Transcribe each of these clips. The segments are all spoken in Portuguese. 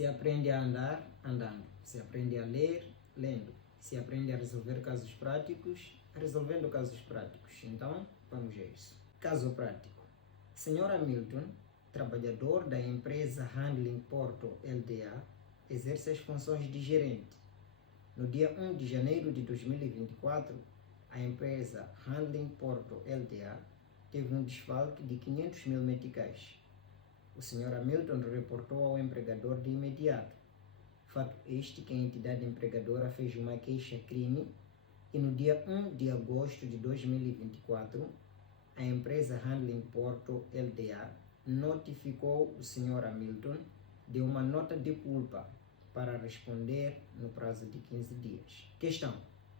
Se aprende a andar, andando. Se aprende a ler, lendo. Se aprende a resolver casos práticos, resolvendo casos práticos. Então, vamos a isso. Caso prático. Senhor Hamilton, trabalhador da empresa Handling Porto LDA, exerce as funções de gerente. No dia 1 de janeiro de 2024, a empresa Handling Porto LDA teve um desfalque de 500 mil meticais. O Sr. Hamilton reportou ao empregador de imediato. Fato este que a entidade empregadora fez uma queixa-crime e no dia 1 de agosto de 2024, a empresa Handling Porto LDA notificou o Sr. Hamilton de uma nota de culpa para responder no prazo de 15 dias. Questão: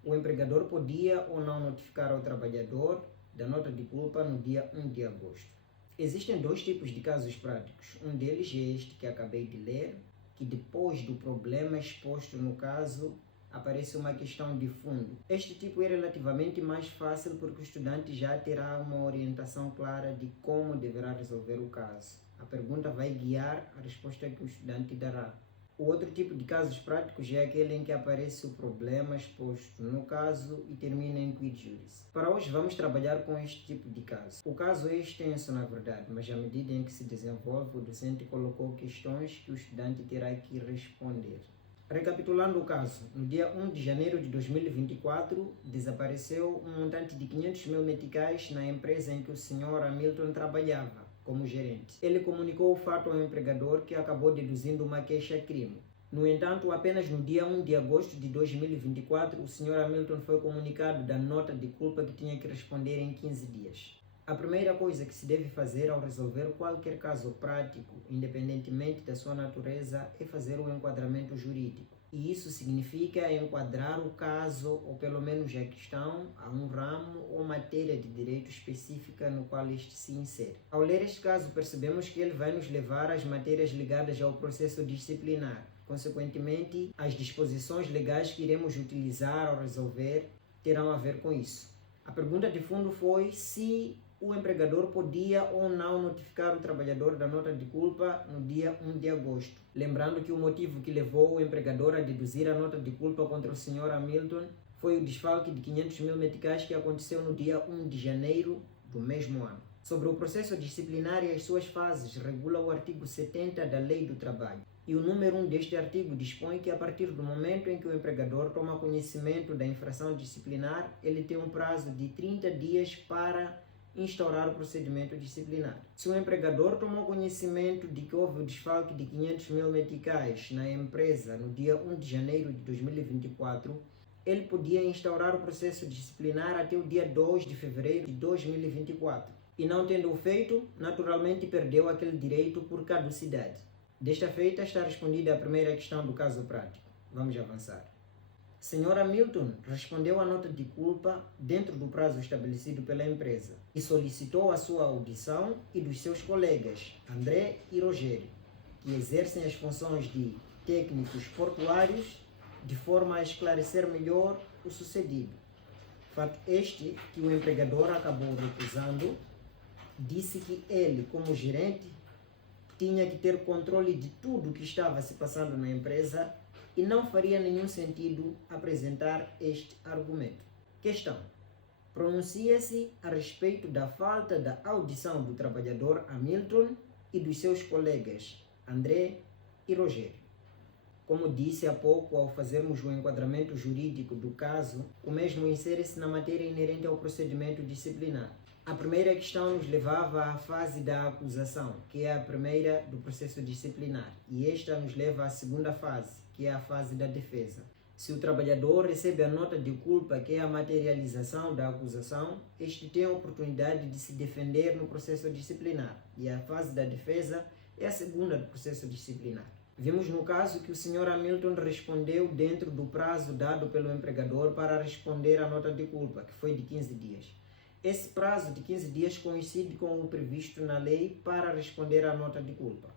o empregador podia ou não notificar ao trabalhador da nota de culpa no dia 1 de agosto? Existem dois tipos de casos práticos. Um deles é este que acabei de ler, que depois do problema exposto no caso, aparece uma questão de fundo. Este tipo é relativamente mais fácil porque o estudante já terá uma orientação clara de como deverá resolver o caso. A pergunta vai guiar a resposta que o estudante dará. O outro tipo de casos práticos é aquele em que aparece o problema exposto no caso e termina em quid juris. Para hoje vamos trabalhar com este tipo de caso. O caso é extenso na verdade, mas à medida em que se desenvolve, o docente colocou questões que o estudante terá que responder. Recapitulando o caso, no dia 1 de janeiro de 2024, desapareceu um montante de 500 mil meticais na empresa em que o Sr. Hamilton trabalhava como gerente. Ele comunicou o fato ao empregador, que acabou deduzindo uma queixa-crime. No entanto, apenas no dia 1 de agosto de 2024, o Sr. Hamilton foi comunicado da nota de culpa que tinha que responder em 15 dias. A primeira coisa que se deve fazer ao resolver qualquer caso prático, independentemente da sua natureza, é fazer um enquadramento jurídico. E isso significa enquadrar o caso, ou pelo menos a questão, a um ramo ou matéria de direito específica no qual este se insere. Ao ler este caso, percebemos que ele vai nos levar às matérias ligadas ao processo disciplinar. Consequentemente, as disposições legais que iremos utilizar ao resolver terão a ver com isso. A pergunta de fundo foi se o empregador podia ou não notificar o trabalhador da nota de culpa no dia 1 de agosto. Lembrando que o motivo que levou o empregador a deduzir a nota de culpa contra o Sr. Hamilton foi o desfalque de 500 mil meticais que aconteceu no dia 1 de janeiro do mesmo ano. Sobre o processo disciplinar e as suas fases, regula o artigo 70 da Lei do Trabalho. E o número 1 deste artigo dispõe que a partir do momento em que o empregador toma conhecimento da infração disciplinar, ele tem um prazo de 30 dias para instaurar o procedimento disciplinar. Se o empregador tomou conhecimento de que houve o desfalque de 500 mil meticais na empresa no dia 1 de janeiro de 2024, ele podia instaurar o processo disciplinar até o dia 2 de fevereiro de 2024. E não tendo o feito, naturalmente perdeu aquele direito por caducidade. Desta feita está respondida a primeira questão do caso prático. Vamos avançar. Sr. Hamilton respondeu à nota de culpa dentro do prazo estabelecido pela empresa e solicitou a sua audição e dos seus colegas, André e Rogério, que exercem as funções de técnicos portuários, de forma a esclarecer melhor o sucedido. Fato este que o empregador acabou recusando, disse que ele, como gerente, tinha que ter controle de tudo o que estava se passando na empresa e não faria nenhum sentido apresentar este argumento. Questão: pronuncia-se a respeito da falta da audição do trabalhador Hamilton e dos seus colegas André e Rogério. Como disse há pouco, ao fazermos o enquadramento jurídico do caso, o mesmo insere-se na matéria inerente ao procedimento disciplinar. A primeira questão nos levava à fase da acusação, que é a primeira do processo disciplinar, e esta nos leva à segunda fase, que é a fase da defesa. Se o trabalhador recebe a nota de culpa, que é a materialização da acusação, este tem a oportunidade de se defender no processo disciplinar, e a fase da defesa é a segunda do processo disciplinar. Vimos no caso que o Sr. Hamilton respondeu dentro do prazo dado pelo empregador para responder à nota de culpa, que foi de 15 dias. Esse prazo de 15 dias coincide com o previsto na lei para responder à nota de culpa.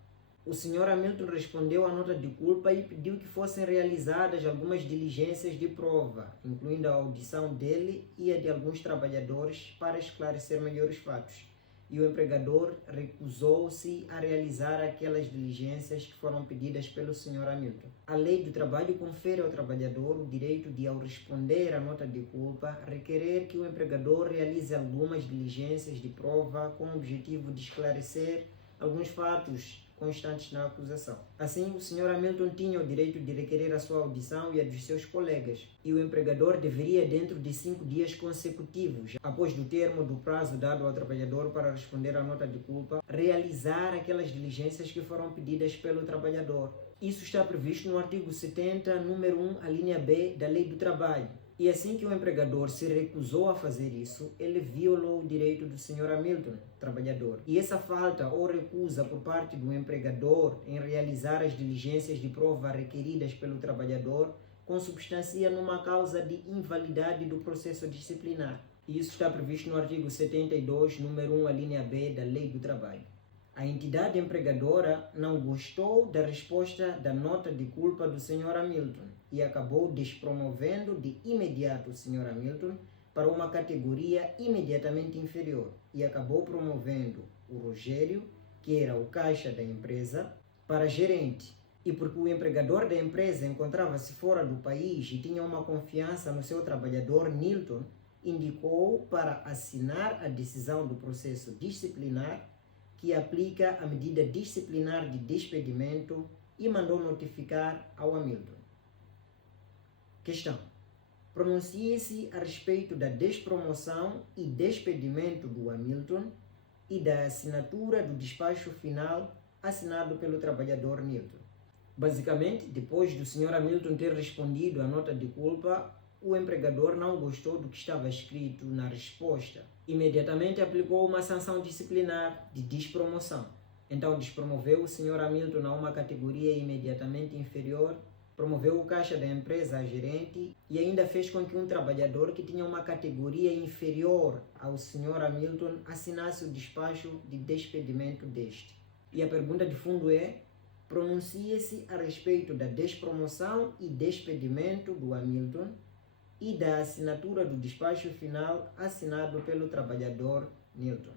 O Sr. Hamilton respondeu à nota de culpa e pediu que fossem realizadas algumas diligências de prova, incluindo a audição dele e a de alguns trabalhadores, para esclarecer melhor os fatos. e o empregador recusou-se a realizar aquelas diligências que foram pedidas pelo Sr. Hamilton. A lei do trabalho confere ao trabalhador o direito de, ao responder à nota de culpa, requerer que o empregador realize algumas diligências de prova com o objetivo de esclarecer alguns fatos constantes na acusação. Assim, o Sr. Hamilton tinha o direito de requerer a sua audição e a dos seus colegas, e o empregador deveria, dentro de 5 dias consecutivos, após do termo do prazo dado ao trabalhador para responder à nota de culpa, realizar aquelas diligências que foram pedidas pelo trabalhador. Isso está previsto no artigo 70, número 1, a linha B da Lei do Trabalho. E assim que o empregador se recusou a fazer isso, ele violou o direito do Sr. Hamilton, trabalhador. E essa falta ou recusa por parte do empregador em realizar as diligências de prova requeridas pelo trabalhador consubstancia numa causa de invalidade do processo disciplinar. E isso está previsto no artigo 72, número 1, a linha B da Lei do Trabalho. A entidade empregadora não gostou da resposta da nota de culpa do Sr. Hamilton e acabou despromovendo de imediato o Sr. Hamilton para uma categoria imediatamente inferior e acabou promovendo o Rogério, que era o caixa da empresa, para gerente. E porque o empregador da empresa encontrava-se fora do país e tinha uma confiança no seu trabalhador Nilton, indicou para assinar a decisão do processo disciplinar que aplica a medida disciplinar de despedimento e mandou notificar ao Hamilton. Questão: pronuncie-se a respeito da despromoção e despedimento do Hamilton e da assinatura do despacho final assinado pelo trabalhador Nilton. Basicamente, depois do Sr. Hamilton ter respondido à nota de culpa, o empregador não gostou do que estava escrito na resposta. Imediatamente aplicou uma sanção disciplinar de despromoção. Então despromoveu o Sr. Hamilton a uma categoria imediatamente inferior, promoveu o caixa da empresa a gerente e ainda fez com que um trabalhador que tinha uma categoria inferior ao Sr. Hamilton assinasse o despacho de despedimento deste. E a pergunta de fundo é: pronuncie-se a respeito da despromoção e despedimento do Hamilton e da assinatura do despacho final assinado pelo trabalhador Nilton.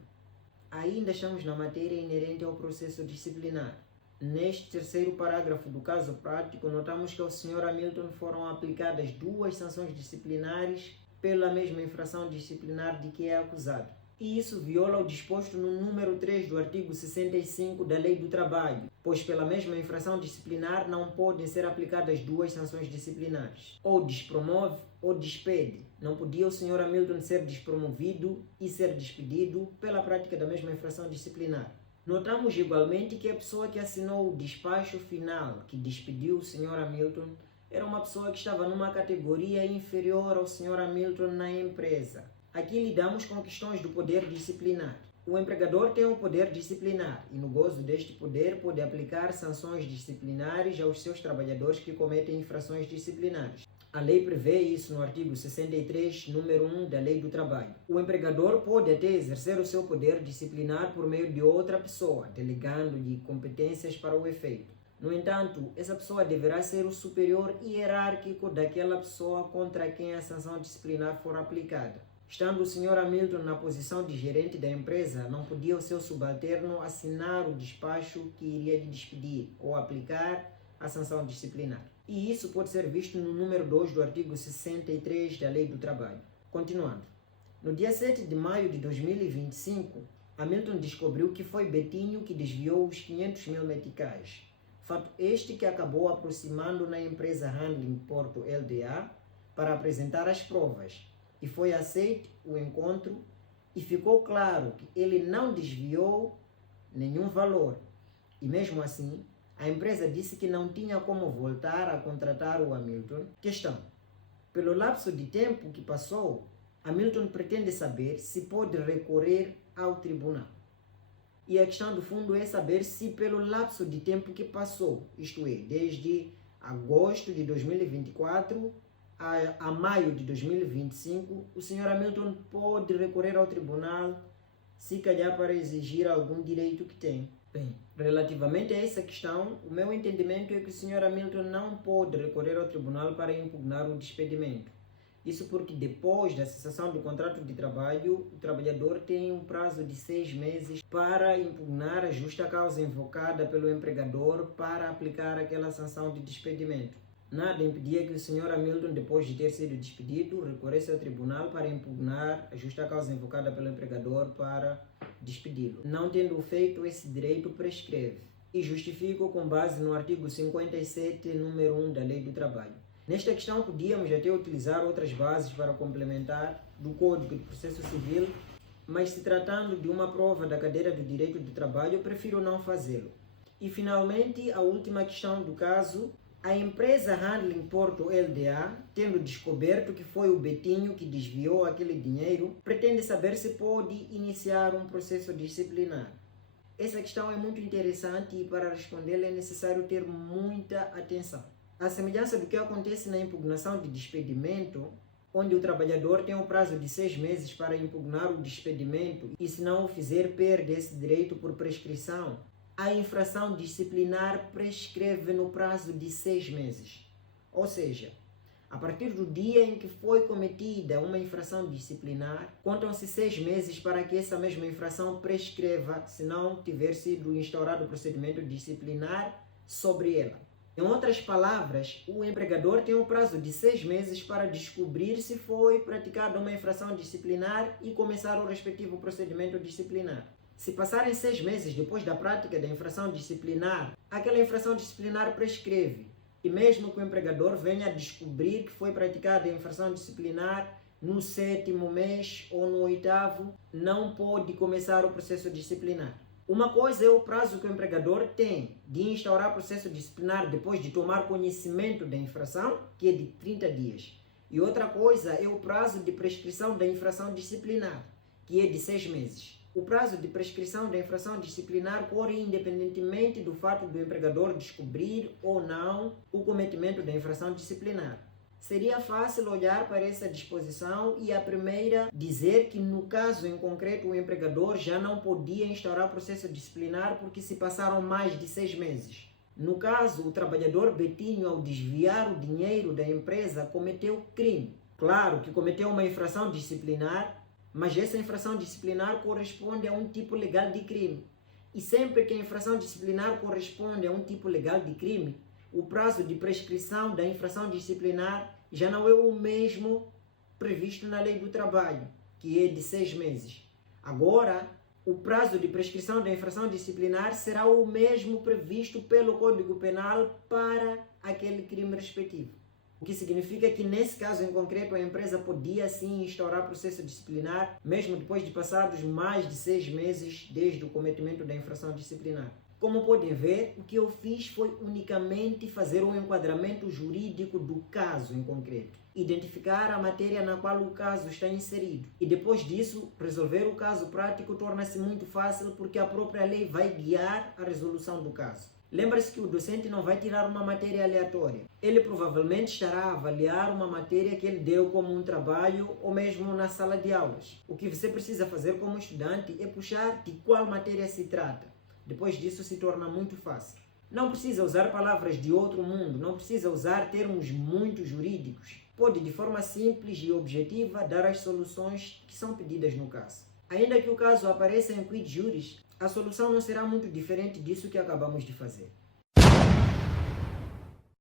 Ainda estamos na matéria inerente ao processo disciplinar. Neste terceiro parágrafo do caso prático, notamos que ao Sr. Hamilton foram aplicadas 2 sanções disciplinares pela mesma infração disciplinar de que é acusado. E isso viola o disposto no número 3 do artigo 65 da Lei do Trabalho, pois pela mesma infração disciplinar não podem ser aplicadas 2 sanções disciplinares. Ou despromove ou despede. Não podia o Sr. Hamilton ser despromovido e ser despedido pela prática da mesma infração disciplinar. Notamos igualmente que a pessoa que assinou o despacho final que despediu o Sr. Hamilton era uma pessoa que estava numa categoria inferior ao Sr. Hamilton na empresa. Aqui lidamos com questões do poder disciplinar. O empregador tem o poder disciplinar e, no gozo deste poder, pode aplicar sanções disciplinares aos seus trabalhadores que cometem infrações disciplinares. A lei prevê isso no artigo 63, número 1 da Lei do Trabalho. O empregador pode até exercer o seu poder disciplinar por meio de outra pessoa, delegando-lhe competências para o efeito. No entanto, essa pessoa deverá ser o superior hierárquico daquela pessoa contra quem a sanção disciplinar for aplicada. Estando o Sr. Hamilton na posição de gerente da empresa, não podia o seu subalterno assinar o despacho que iria lhe despedir ou aplicar a sanção disciplinar. E isso pode ser visto no número 2 do artigo 63 da Lei do Trabalho. Continuando. No dia 7 de maio de 2025, Hamilton descobriu que foi Betinho que desviou os 500 mil meticais. Fato este que acabou aproximando na empresa Handling Porto LDA para apresentar as provas. E foi aceito o encontro e ficou claro que ele não desviou nenhum valor. E mesmo assim, a empresa disse que não tinha como voltar a contratar o Hamilton. Questão: pelo lapso de tempo que passou, Hamilton pretende saber se pode recorrer ao tribunal. E a questão do fundo é saber se pelo lapso de tempo que passou, isto é, desde agosto de 2024 a maio de 2025, o Sr. Hamilton pode recorrer ao tribunal, se calhar para exigir algum direito que tem. Bem, relativamente a essa questão, o meu entendimento é que o Sr. Hamilton não pode recorrer ao tribunal para impugnar o despedimento. Isso porque depois da cessação do contrato de trabalho, o trabalhador tem um prazo de 6 meses para impugnar a justa causa invocada pelo empregador para aplicar aquela sanção de despedimento. Nada impedia que o Sr. Hamilton, depois de ter sido despedido, recorresse ao tribunal para impugnar a justa causa invocada pelo empregador para despedi-lo. Não tendo feito, esse direito prescreve e justifico com base no artigo 57, número 1 da Lei do Trabalho. Nesta questão, podíamos até utilizar outras bases para complementar do Código de Processo Civil, mas se tratando de uma prova da cadeira do Direito do Trabalho, eu prefiro não fazê-lo. E, finalmente, a última questão do caso. A empresa Handling Porto LDA, tendo descoberto que foi o Betinho que desviou aquele dinheiro, pretende saber se pode iniciar um processo disciplinar. Essa questão é muito interessante e para respondê-la é necessário ter muita atenção. À semelhança do que acontece na impugnação de despedimento, onde o trabalhador tem um prazo de 6 meses para impugnar o despedimento e, se não o fizer, perde esse direito por prescrição, a infração disciplinar prescreve no prazo de 6 meses. Ou seja, a partir do dia em que foi cometida uma infração disciplinar, contam-se 6 meses para que essa mesma infração prescreva, se não tiver sido instaurado o procedimento disciplinar sobre ela. Em outras palavras, o empregador tem um prazo de 6 meses para descobrir se foi praticada uma infração disciplinar e começar o respectivo procedimento disciplinar. Se passarem 6 meses depois da prática da infração disciplinar, aquela infração disciplinar prescreve. E mesmo que o empregador venha a descobrir que foi praticada a infração disciplinar no 7º mês ou no 8º, não pode começar o processo disciplinar. Uma coisa é o prazo que o empregador tem de instaurar processo disciplinar depois de tomar conhecimento da infração, que é de 30 dias. E outra coisa é o prazo de prescrição da infração disciplinar, que é de 6 meses. O prazo de prescrição da infração disciplinar corre independentemente do fato do empregador descobrir ou não o cometimento da infração disciplinar. Seria fácil olhar para essa disposição e a primeira dizer que no caso em concreto o empregador já não podia instaurar processo disciplinar porque se passaram mais de 6 meses. No caso, o trabalhador Betinho, ao desviar o dinheiro da empresa, cometeu crime. Claro que cometeu uma infração disciplinar, mas essa infração disciplinar corresponde a um tipo legal de crime. E sempre que a infração disciplinar corresponde a um tipo legal de crime, o prazo de prescrição da infração disciplinar já não é o mesmo previsto na Lei do Trabalho, que é de 6 meses. Agora, o prazo de prescrição da infração disciplinar será o mesmo previsto pelo Código Penal para aquele crime respectivo. O que significa que, nesse caso em concreto, a empresa podia sim instaurar processo disciplinar, mesmo depois de passados mais de 6 meses desde o cometimento da infração disciplinar. Como podem ver, o que eu fiz foi unicamente fazer um enquadramento jurídico do caso em concreto, identificar a matéria na qual o caso está inserido. E depois disso, resolver o caso prático torna-se muito fácil porque a própria lei vai guiar a resolução do caso. Lembre-se que o docente não vai tirar uma matéria aleatória. Ele provavelmente estará a avaliar uma matéria que ele deu como um trabalho ou mesmo na sala de aulas. O que você precisa fazer como estudante é puxar de qual matéria se trata. Depois disso se torna muito fácil. Não precisa usar palavras de outro mundo, não precisa usar termos muito jurídicos. Pode, de forma simples e objetiva, dar as soluções que são pedidas no caso. Ainda que o caso apareça em quid juris, a solução não será muito diferente disso que acabamos de fazer.